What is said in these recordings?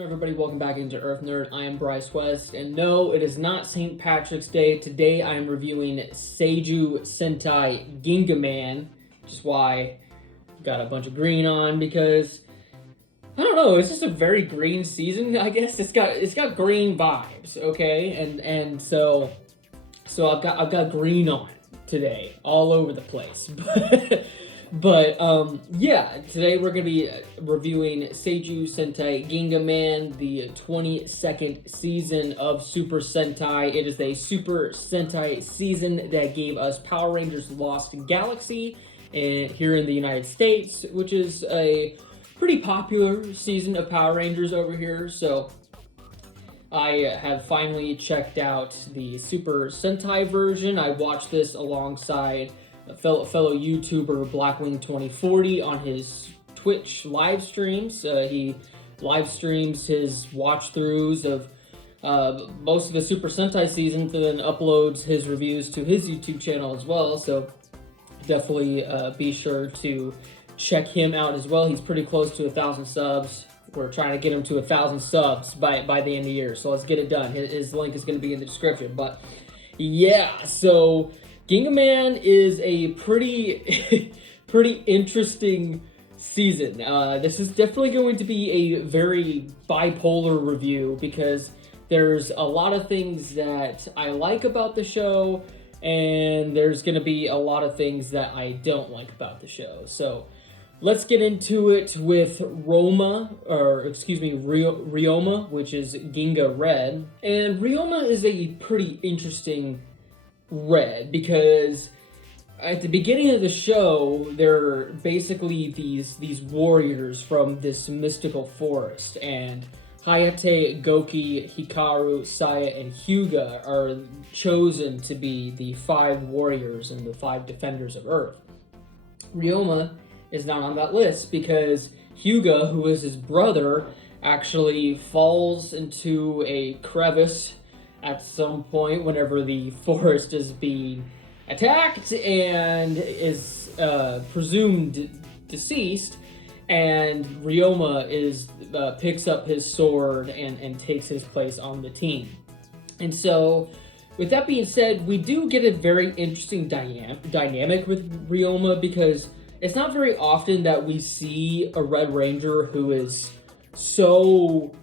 Everybody, welcome back into Earth Nerd. I am Bryce West, and no, it is not St. Patrick's Day. Today I am reviewing Seijuu Sentai Gingaman, which is why I've got a bunch of green on, because I don't know, it's just a very green season, I guess. It's got green vibes, okay? And so I've got green on today, all over the place. But yeah, today we're going to be reviewing Seijuu Sentai Gingaman, the 22nd season of Super Sentai. It is a Super Sentai season that gave us Power Rangers Lost Galaxy here in the United States, which is a pretty popular season of Power Rangers over here. So I have finally checked out the Super Sentai version. I watched this alongside a fellow YouTuber Blackwing2040 on his Twitch live streams. He live streams his watch throughs of most of the Super Sentai seasons, and then uploads his reviews to his YouTube channel as well. So definitely be sure to check him out as well. He's pretty close to 1,000 subs. We're trying to get him to 1,000 subs by the end of the year. So let's get it done. His link is going to be in the description. But yeah, so Gingaman is a pretty interesting season. This is definitely going to be a very bipolar review, because there's a lot of things that I like about the show, and there's going to be a lot of things that I don't like about the show. So let's get into it with Ryoma, which is Ginga Red. And Ryoma is a pretty interesting red, because at the beginning of the show, they're basically these warriors from this mystical forest, and Hayate, Goki, Hikaru, Saya, and Hyuga are chosen to be the 5 warriors and the 5 defenders of Earth. Ryoma is not on that list because Hyuga, who is his brother, actually falls into a crevice at some point whenever the forest is being attacked, and is presumed deceased, and Ryoma picks up his sword and takes his place on the team. And so, with that being said, we do get a very interesting dynamic with Ryoma, because it's not very often that we see a Red Ranger who is so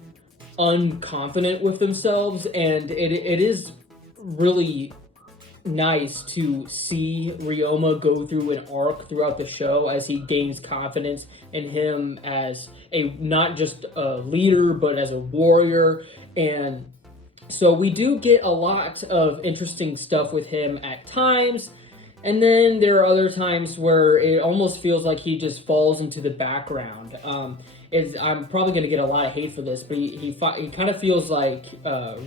unconfident with themselves, and it is really nice to see Ryoma go through an arc throughout the show as he gains confidence in him as not just a leader, but as a warrior. And so we do get a lot of interesting stuff with him at times, and then there are other times where it almost feels like he just falls into the background. I'm probably going to get a lot of hate for this, but he kind of feels like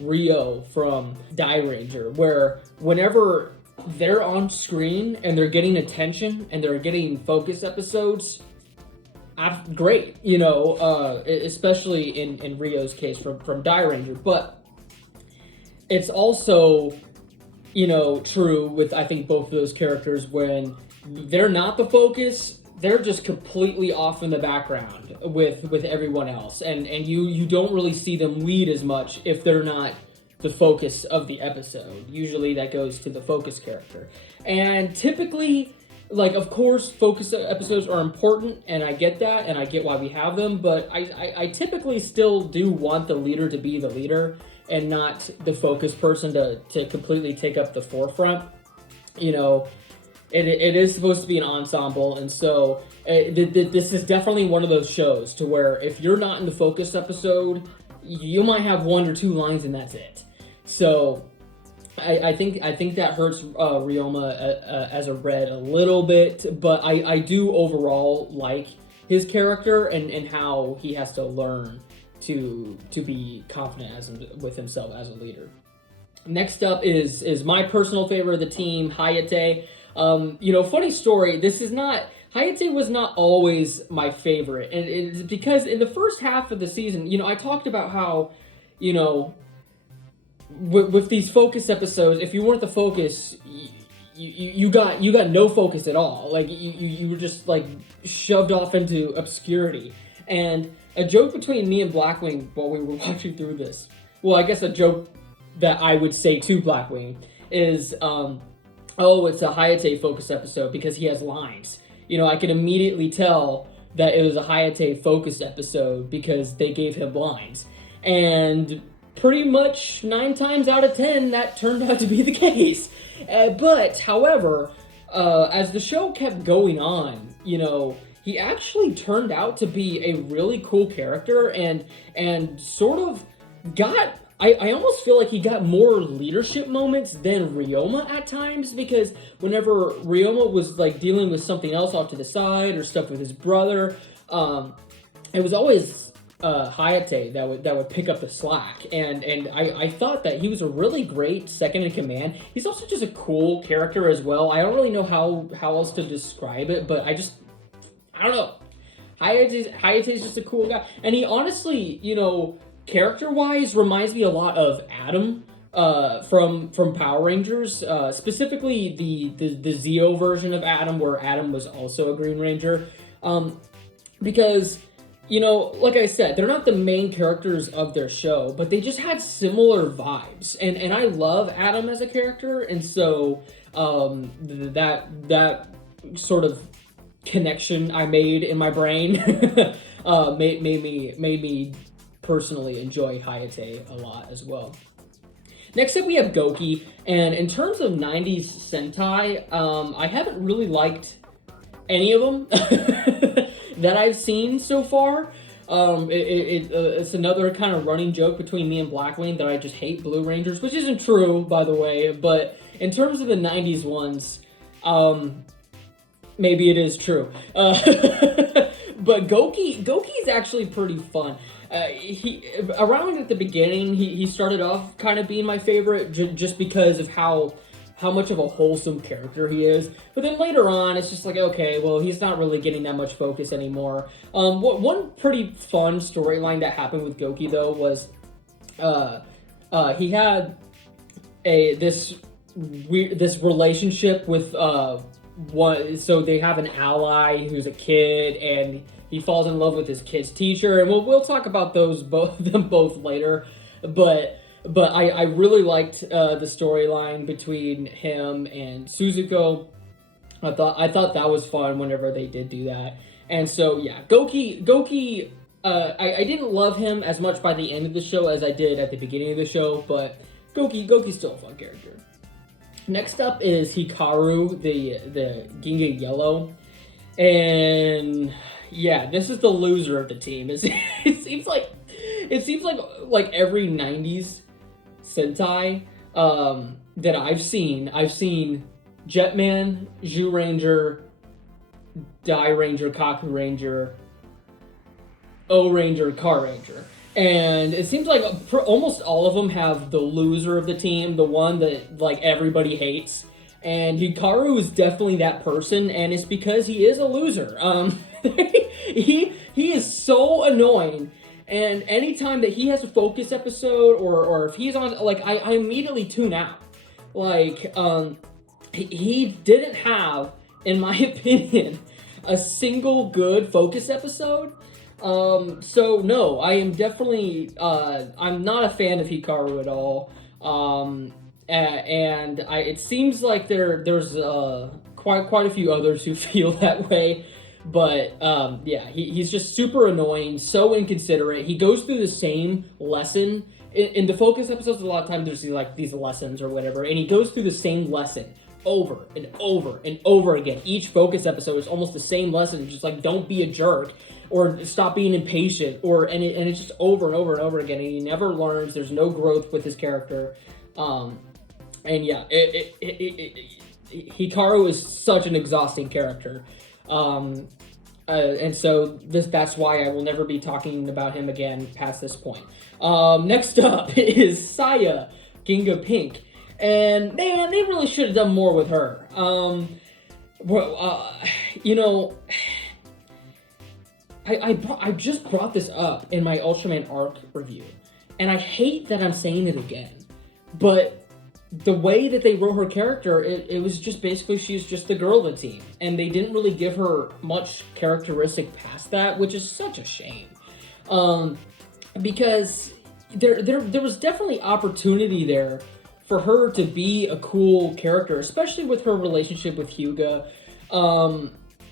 Rio from Die Ranger, where whenever they're on screen and they're getting attention and they're getting focus episodes, great, especially in Rio's case from Die Ranger. But it's also, true with, I think, both of those characters. When they're not the focus, they're just completely off in the background with everyone else, and you don't really see them lead as much if they're not the focus of the episode. Usually that goes to the focus character. And typically, of course, focus episodes are important, and I get that, and I get why we have them, but I typically still do want the leader to be the leader and not the focus person to completely take up the forefront. It is supposed to be an ensemble, and so this is definitely one of those shows to where if you're not in the focus episode, you might have 1 or 2 lines and that's it. So I think that hurts Ryoma as a red a little bit, but I do overall like his character and how he has to learn to be confident with himself as a leader. Next up is my personal favorite of the team, Hayate. Funny story, Hayate was not always my favorite, and it's because in the first half of the season, I talked about how, with these focus episodes, if you weren't the focus, you got no focus at all. Like you were just like shoved off into obscurity. And a joke between me and Blackwing while we were watching through this. Well, I guess a joke that I would say to Blackwing is, oh, it's a Hayate focus episode because he has lines. You know, I can immediately tell that it was a Hayate focused episode because they gave him lines. And pretty much 9 times out of 10, that turned out to be the case. But, however, as the show kept going on, you know, he actually turned out to be a really cool character and sort of got... I almost feel like he got more leadership moments than Ryoma at times, because whenever Ryoma was like dealing with something else off to the side or stuff with his brother, it was always Hayate that would pick up the slack, and I thought that he was a really great second in command. He's also just a cool character as well. I don't really know how else to describe it, but I don't know. Hayate's just a cool guy, and he honestly, you know, character-wise, reminds me a lot of Adam from Power Rangers, specifically the Zeo version of Adam, where Adam was also a Green Ranger. Because, you know, like I said, they're not the main characters of their show, but they just had similar vibes, and I love Adam as a character, and so that sort of connection I made in my brain made me personally enjoy Hayate a lot as well. Next up we have Goki, and in terms of 90s Sentai, I haven't really liked any of them that I've seen so far. It's another kind of running joke between me and Blackwing that I just hate Blue Rangers, which isn't true, by the way, but in terms of the 90s ones, maybe it is true. But Goki's actually pretty fun. He around at the beginning, he started off kind of being my favorite just because of how much of a wholesome character he is. But then later on, it's just like, okay, well, he's not really getting that much focus anymore. One pretty fun storyline that happened with Goki though was he had this relationship with one. So they have an ally who's a kid, and he falls in love with his kid's teacher, and we'll talk about them both later. But I really liked the storyline between him and Suzuko. I thought that was fun whenever they did do that. And so yeah, Goki. I didn't love him as much by the end of the show as I did at the beginning of the show, but Goki's still a fun character. Next up is Hikaru, the Ginga Yellow, and yeah, this is the loser of the team. It seems like every 90s Sentai that I've seen Jetman, Zhu Ranger, Dai Ranger, Kaku Ranger, O Ranger, Car Ranger. And it seems like almost all of them have the loser of the team, the one that like everybody hates. And Hikaru is definitely that person, and it's because he is a loser. He is so annoying, and anytime that he has a focus episode or if he's on, like, I immediately tune out. Like, he didn't have, in my opinion, a single good focus episode. So no, I am definitely, I'm not a fan of Hikaru at all. And it seems like there's quite a few others who feel that way, but yeah, he's just super annoying, so inconsiderate. He goes through the same lesson in the focus episodes. A lot of times there's these lessons or whatever, and he goes through the same lesson over and over and over again. Each focus episode is almost the same lesson, just like, don't be a jerk, or stop being impatient, and it's just over and over and over again, and he never learns. There's no growth with his character. And yeah, Hikaru is such an exhausting character. And so that's why I will never be talking about him again past this point. Next up is Saya, Ginga Pink. And man, they really should have done more with her. You know, I just brought this up in my Ultraman Arc review, and I hate that I'm saying it again, but the way that they wrote her character, it was just basically she's just the girl of the team, and they didn't really give her much characteristic past that, which is such a shame. Because there was definitely opportunity there for her to be a cool character, especially with her relationship with Hyuga,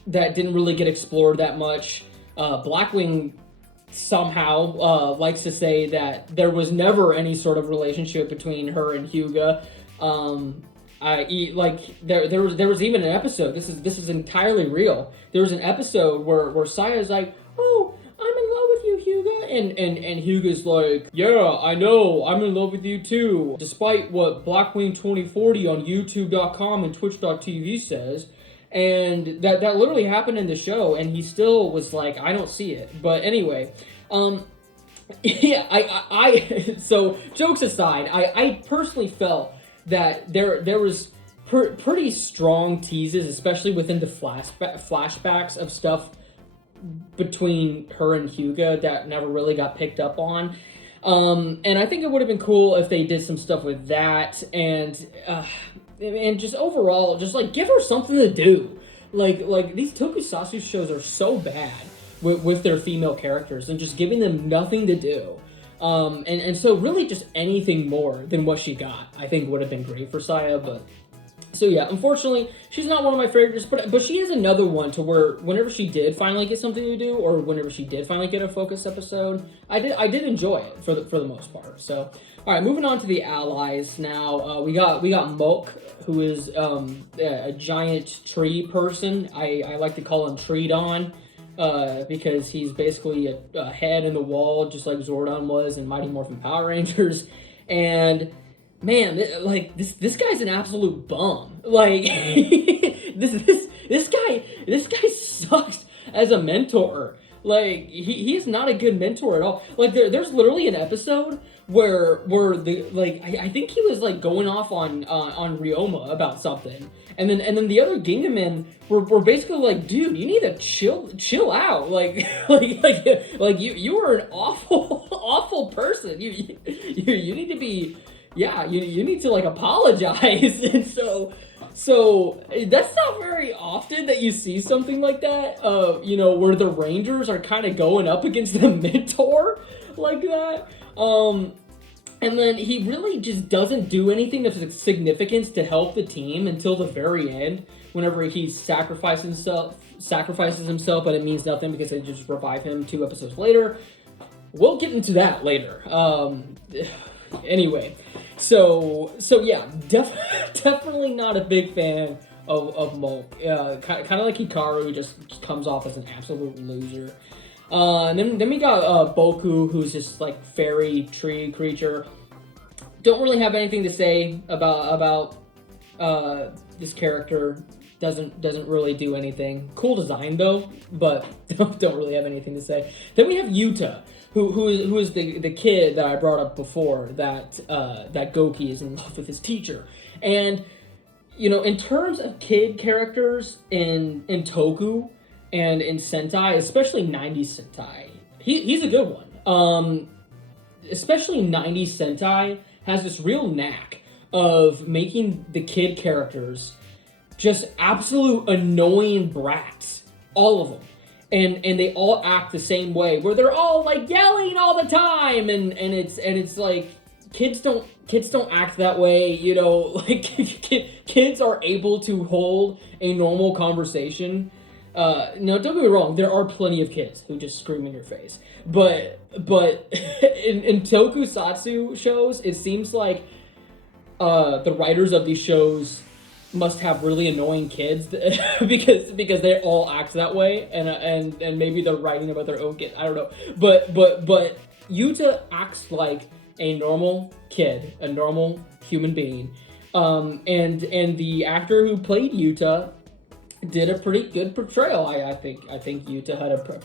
that didn't really get explored that much. Blackwing somehow likes to say that there was never any sort of relationship between her and Hyuga. There was even an episode. This is entirely real. There was an episode where Saya's like, "Oh, I'm in love with you, Hyuga," and Hyuga's like, "Yeah, I know, I'm in love with you too, despite what Blackwing 2040 on YouTube.com and Twitch.tv says." And that literally happened in the show, and he still was like, "I don't see it." But anyway, yeah, I so jokes aside, I personally felt that there was pretty strong teases, especially within the flashbacks of stuff between her and Hyuga that never really got picked up on. And I think it would have been cool if they did some stuff with that, and just overall, just like give her something to do. Like these tokusatsu shows are so bad with their female characters and just giving them nothing to do. And so really just anything more than what she got, I think would have been great for Saya, but so yeah, unfortunately, she's not one of my favorites, but she is another one to where whenever she did finally get something to do, or whenever she did finally get a focus episode, I did enjoy it for the most part. So, all right, moving on to the allies now. We got Mulk, who is a giant tree person. I like to call him Treedon, because he's basically a head in the wall, just like Zordon was in Mighty Morphin Power Rangers, and man, this guy's an absolute bum. Like this guy sucks as a mentor. Like he is not a good mentor at all. Like there's literally an episode where I think he was like going off on Ryoma about something, and then the other Gingamen were basically like, dude, you need to chill out. Like you were an awful person. You need to be. Yeah, you need to like apologize. And so that's not very often that you see something like that, where the Rangers are kind of going up against the mentor like that. And then he really just doesn't do anything of significance to help the team until the very end, whenever he sacrifices himself, but it means nothing because they just revive him 2 episodes later. We'll get into that later. Anyway, so yeah, definitely not a big fan of Mulk. Kind of like Hikaru, who just comes off as an absolute loser. And then we got Boku, who's just like fairy tree creature. Don't really have anything to say about this character. Doesn't really do anything. Cool design though, but don't really have anything to say. Then we have Yuta, who is the kid that I brought up before, that Goki is in love with his teacher. And in terms of kid characters in Toku and in Sentai, especially 90s Sentai, he's a good one. Especially 90s Sentai has this real knack of making the kid characters just absolute annoying brats, all of them. And they all act the same way, where they're all like yelling all the time, and it's like kids don't act that way, like kids are able to hold a normal conversation. No, don't get me wrong, there are plenty of kids who just scream in your face, but in tokusatsu shows, it seems like the writers of these shows must have really annoying kids because they all act that way, and maybe they're writing about their own kids. I don't know, but Yuta acts like a normal kid, a normal human being, and the actor who played Yuta did a pretty good portrayal. I think Yuta had a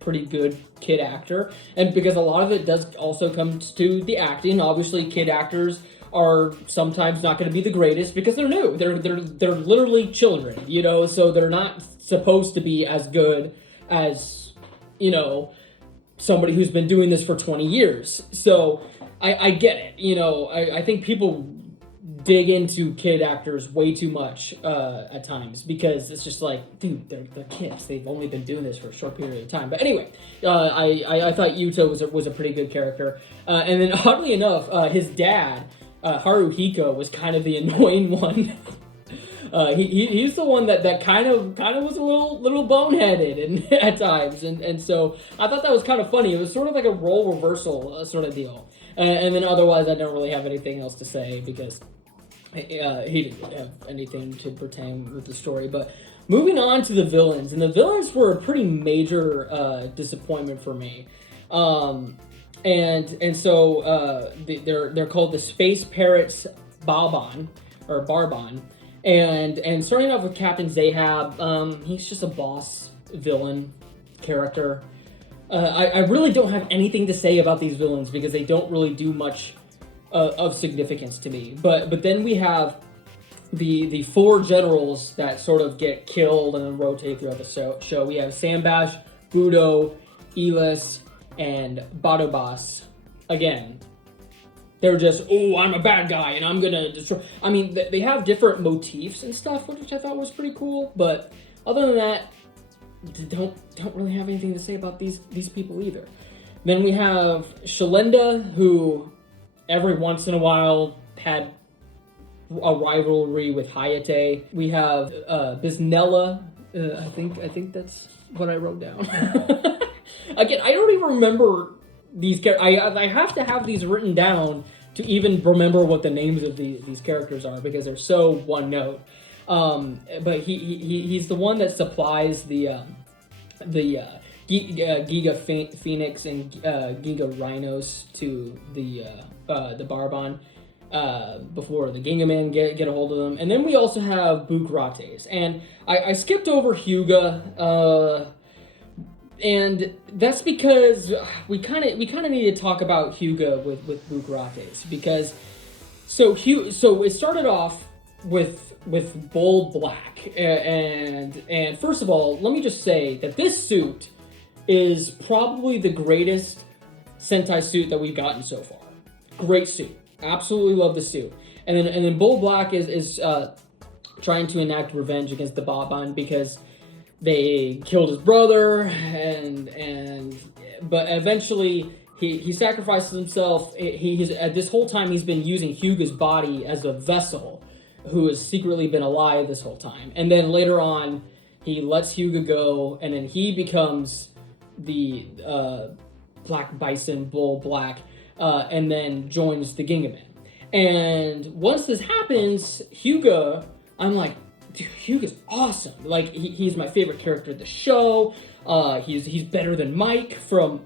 pretty good kid actor, and because a lot of it does also come to the acting. Obviously, kid actors are sometimes not going to be the greatest because they're new. They're literally children, so they're not supposed to be as good as, somebody who's been doing this for 20 years. So I get it. I think people dig into kid actors way too much at times, because it's just like, dude, they're kids. They've only been doing this for a short period of time. But anyway, I thought Yuto was a pretty good character. And then oddly enough, his dad, Haruhiko, was kind of the annoying one. He's the one that kind of was a little boneheaded and at times, and so I thought that was kind of funny. It was sort of like a role reversal sort of deal. And then otherwise, I don't really have anything else to say, because he didn't have anything to pertain with the story. But moving on to the villains, and the villains were a pretty major disappointment for me. And so they're called the Space Parrots Barbon. And starting off with Captain Zahab, he's just a boss villain character. I really don't have anything to say about these villains, because they don't really do much of significance to me. But then we have the four generals that sort of get killed and then rotate throughout the show. We have Sambash, Budo, Elis, and Barabas. Again, they're just, oh, I'm a bad guy and I'm gonna destroy. I mean, they have different motifs and stuff, which I thought was pretty cool. But other than that, don't really have anything to say about these people either. Then we have Shalenda, who every once in a while had a rivalry with Hayate. We have Biznella. I think that's what I wrote down. Again, I don't even remember these characters. I have to have these written down to even remember what the names of these characters are, because they're so one note. But he's the one that supplies the Giga Phoenix and Giga Rhinos to the Barbon before the Gingaman get a hold of them. And then we also have Bukrates. And I skipped over Hyuga, and that's because we kind of need to talk about Hyuga with Bukrates, because so it started off with Bull Black, and first of all, let me just say that this suit is probably the greatest Sentai suit that we've gotten so far. Great suit, absolutely love the suit. And then Bull Black is trying to enact revenge against the Barbon, because they killed his brother, but eventually he sacrifices himself. He's at this whole time he's been using Hyuga's body as a vessel, who has secretly been alive this whole time. And then later on, he lets Hyuga go, and then he becomes the Black Bison, Bull Black, and then joins the Gingaman. And once this happens, Hyuga, I'm like, dude, Hyuga's awesome. Like, he's my favorite character of the show. He's better than Mike from...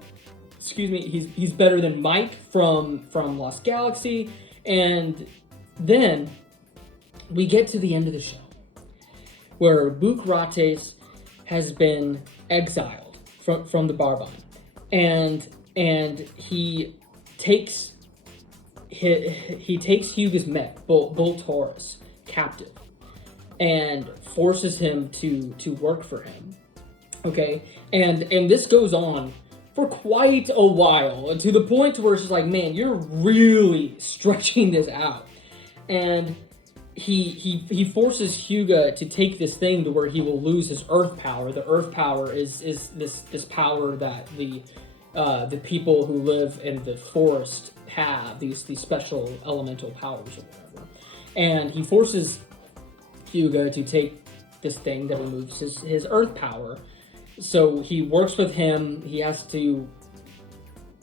Excuse me, he's better than Mike from Lost Galaxy. And then we get to the end of the show, where Bukrates has been exiled from the Barbon, and he takes Hyuga's mech, Bull Taurus, captive, and forces him to work for him. Okay, and this goes on for quite a while, to the point where it's just like, man, you're really stretching this out. And he forces Hyuga to take this thing to where he will lose his earth power. The earth power is this power that the people who live in the forest have, these special elemental powers or whatever. And he forces Hyuga to take this thing that removes his earth power. So he works with him. He has to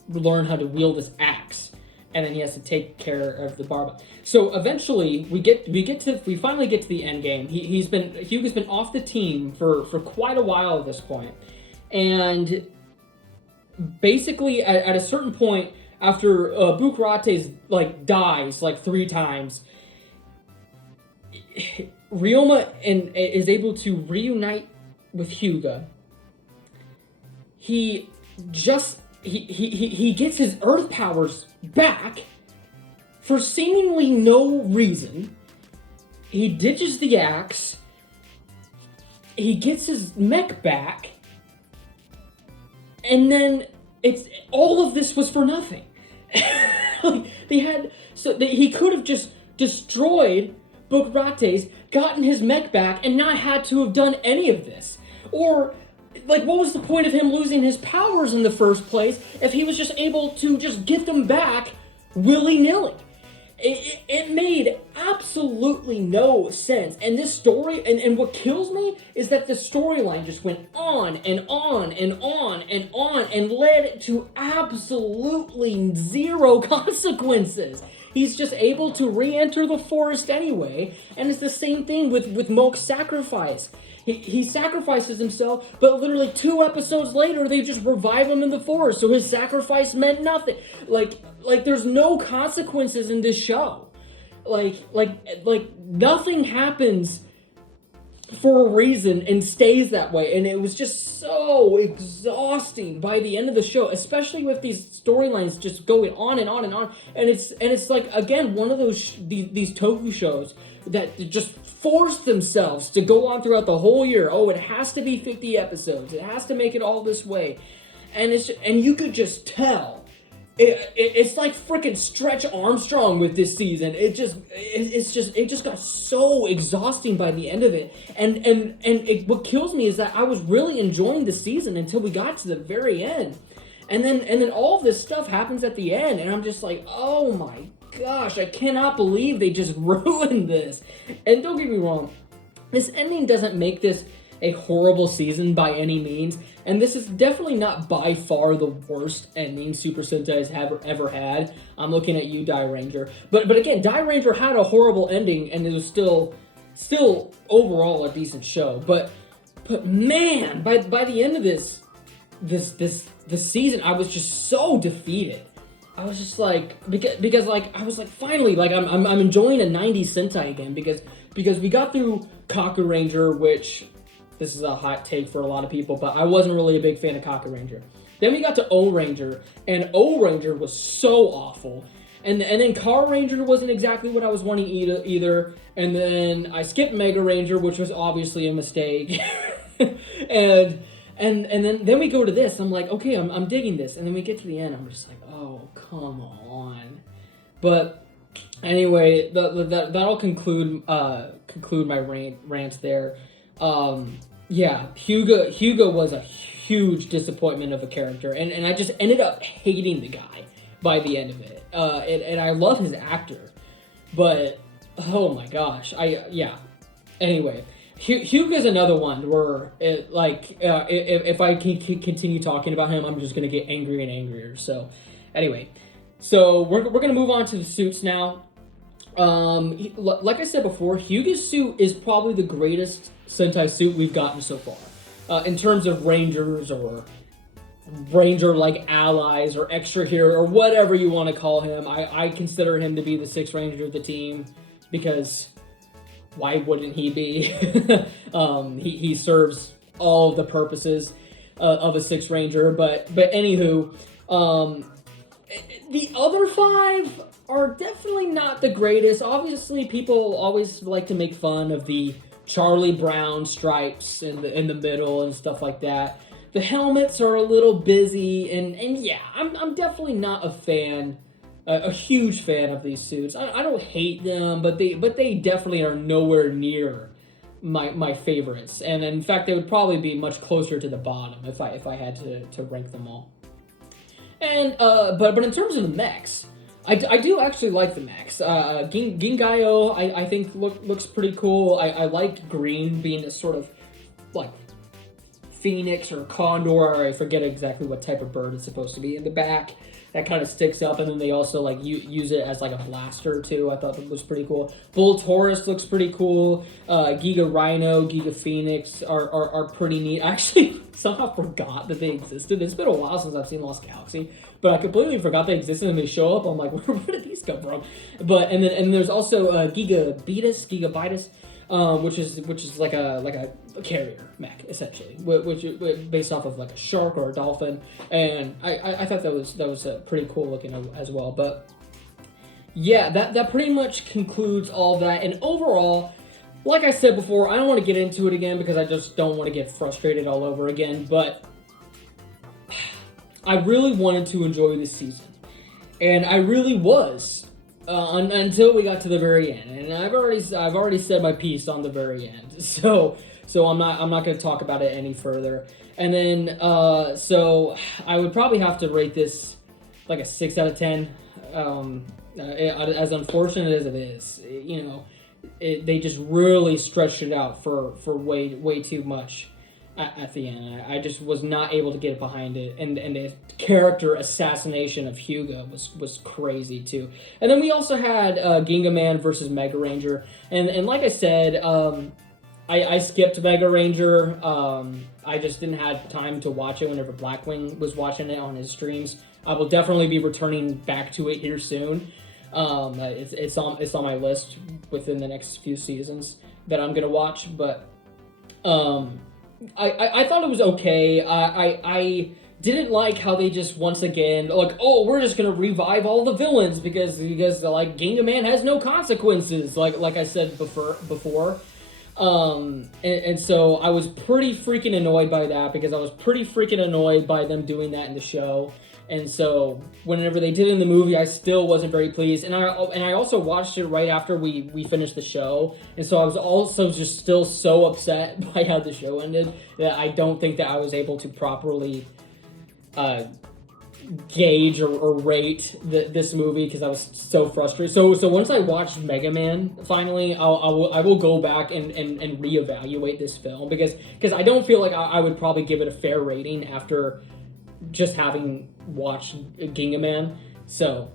learn how to wield this axe, and then he has to take care of the Barbon. So eventually, we finally get to the end game. Hyuga's been off the team for quite a while at this point, and basically at a certain point, after Bukrates dies 3 times, Ryoma is able to reunite with Hyuga. He gets his earth powers back for seemingly no reason. He ditches the axe. He gets his mech back. And then all of this was for nothing. He could have just destroyed Bukrates, gotten his mech back, and not had to have done any of this? Or, like, what was the point of him losing his powers in the first place if he was just able to just get them back willy-nilly? It made absolutely no sense. And this story, and what kills me is that the storyline just went on and on and on and on and led to absolutely zero consequences. He's just able to re-enter the forest anyway, and it's the same thing with Moke's sacrifice. He sacrifices himself, but literally 2 episodes later, they just revive him in the forest, so his sacrifice meant nothing. Like there's no consequences in this show. Like nothing happens for a reason and stays that way, and it was just so exhausting by the end of the show, especially with these storylines just going on and on and on. And it's like, again, one of those these toku shows that just force themselves to go on throughout the whole year. Oh, it has to be 50 episodes. It has to make it all this way, and you could just tell. It's like freaking Stretch Armstrong with this season. It just got so exhausting by the end of it. And what kills me is that I was really enjoying the season until we got to the very end. And then all of this stuff happens at the end, and I'm just like, oh my gosh, I cannot believe they just ruined this. And don't get me wrong, this ending doesn't make this a horrible season by any means, and this is definitely not by far the worst ending Super Sentai's have ever had. I'm looking at you, Die Ranger. But again, Die Ranger had a horrible ending, and it was still overall a decent show. But man, by the end of this season, I was just so defeated. I was just like, because like I was like, finally, like I'm enjoying a 90s Sentai again, because we got through Kaku Ranger, which, this is a hot take for a lot of people, but I wasn't really a big fan of Kaku Ranger. Then we got to O Ranger, and O Ranger was so awful. And then Car Ranger wasn't exactly what I was wanting either. And then I skipped Mega Ranger, which was obviously a mistake. and then we go to this. I'm like, okay, I'm digging this. And then we get to the end. I'm just like, oh, come on. But anyway, that'll conclude my rant there. Yeah, Hugo was a huge disappointment of a character, and I just ended up hating the guy by the end of it. And I love his actor, but oh my gosh, Anyway, Hugo's another one where if I can continue talking about him, I'm just gonna get angrier and angrier. So anyway, we're gonna move on to the suits now. Like I said before, Hugo's suit is probably the greatest Sentai suit we've gotten so far. In terms of Rangers or Ranger-like allies or extra hero or whatever you want to call him, I consider him to be the 6th Ranger of the team, because why wouldn't he be? He serves all of the purposes of a 6th Ranger, but anywho, the other 5 are definitely not the greatest. Obviously, people always like to make fun of the Charlie Brown stripes in the middle and stuff like that. The helmets are a little busy, and yeah, I'm definitely not a huge fan of these suits. I don't hate them, but they definitely are nowhere near my favorites. And in fact, they would probably be much closer to the bottom if I had to rank them all. And but in terms of the mechs, I do actually like the mechs. Gingayo, I think looks pretty cool. I like green being this sort of like phoenix or condor, or I forget exactly what type of bird it's supposed to be in the back. That kind of sticks up, and then they also like use it as like a blaster too. I thought that was pretty cool. Bull Taurus looks pretty cool. Giga Rhino, Giga Phoenix are pretty neat. I actually somehow forgot that they existed. It's been a while since I've seen Lost Galaxy, but I completely forgot they existed, and they show up. I'm like, where did these come from? But and then there's also Giga Bitus, which is like a carrier mech essentially, which based off of like a shark or a dolphin, and I thought that was pretty cool looking as well. But yeah, that pretty much concludes all that. And overall, like I said before, I don't want to get into it again because I just don't want to get frustrated all over again. But I really wanted to enjoy this season, and I really was until we got to the very end, and I've already said my piece on the very end, so I'm not going to talk about it any further. And then so I would probably have to rate this like a 6 out of 10. As unfortunate as it is, you know, they just really stretched it out for way too much at the end. I just was not able to get behind it, and the character assassination of Hyuga was crazy too. And then we also had Gingaman versus Mega Ranger, and like I said, I skipped Mega Ranger. I just didn't have time to watch it whenever Blackwing was watching it on his streams. I will definitely be returning back to it here soon. It's on my list within the next few seasons that I'm gonna watch. But I thought it was okay. I didn't like how they just once again like, oh, we're just gonna revive all the villains because like Gingaman has no consequences, like I said before. And so I was pretty freaking annoyed by that, because I was pretty freaking annoyed by them doing that in the show. And so whenever they did it in the movie, I still wasn't very pleased. And I also watched it right after we finished the show. And so I was also just still so upset by how the show ended that I don't think that I was able to properly gauge or rate this movie, because I was so frustrated. So once I watched Mega Man finally, I will go back and reevaluate this film, because I don't feel like I would probably give it a fair rating after just having watched Gingaman. So,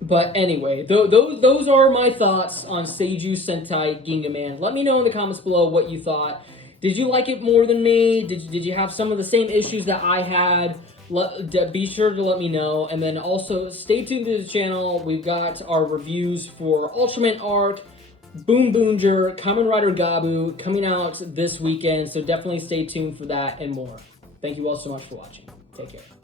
but anyway, those are my thoughts on Seijuu Sentai Gingaman. Let me know in the comments below what you thought. Did you like it more than me? Did you have some of the same issues that I had? Be sure to let me know. And then also stay tuned to the channel. We've got our reviews for Ultraman Arc, Boom Boonger, Kamen Rider Gabu coming out this weekend. So definitely stay tuned for that and more. Thank you all so much for watching. Take care.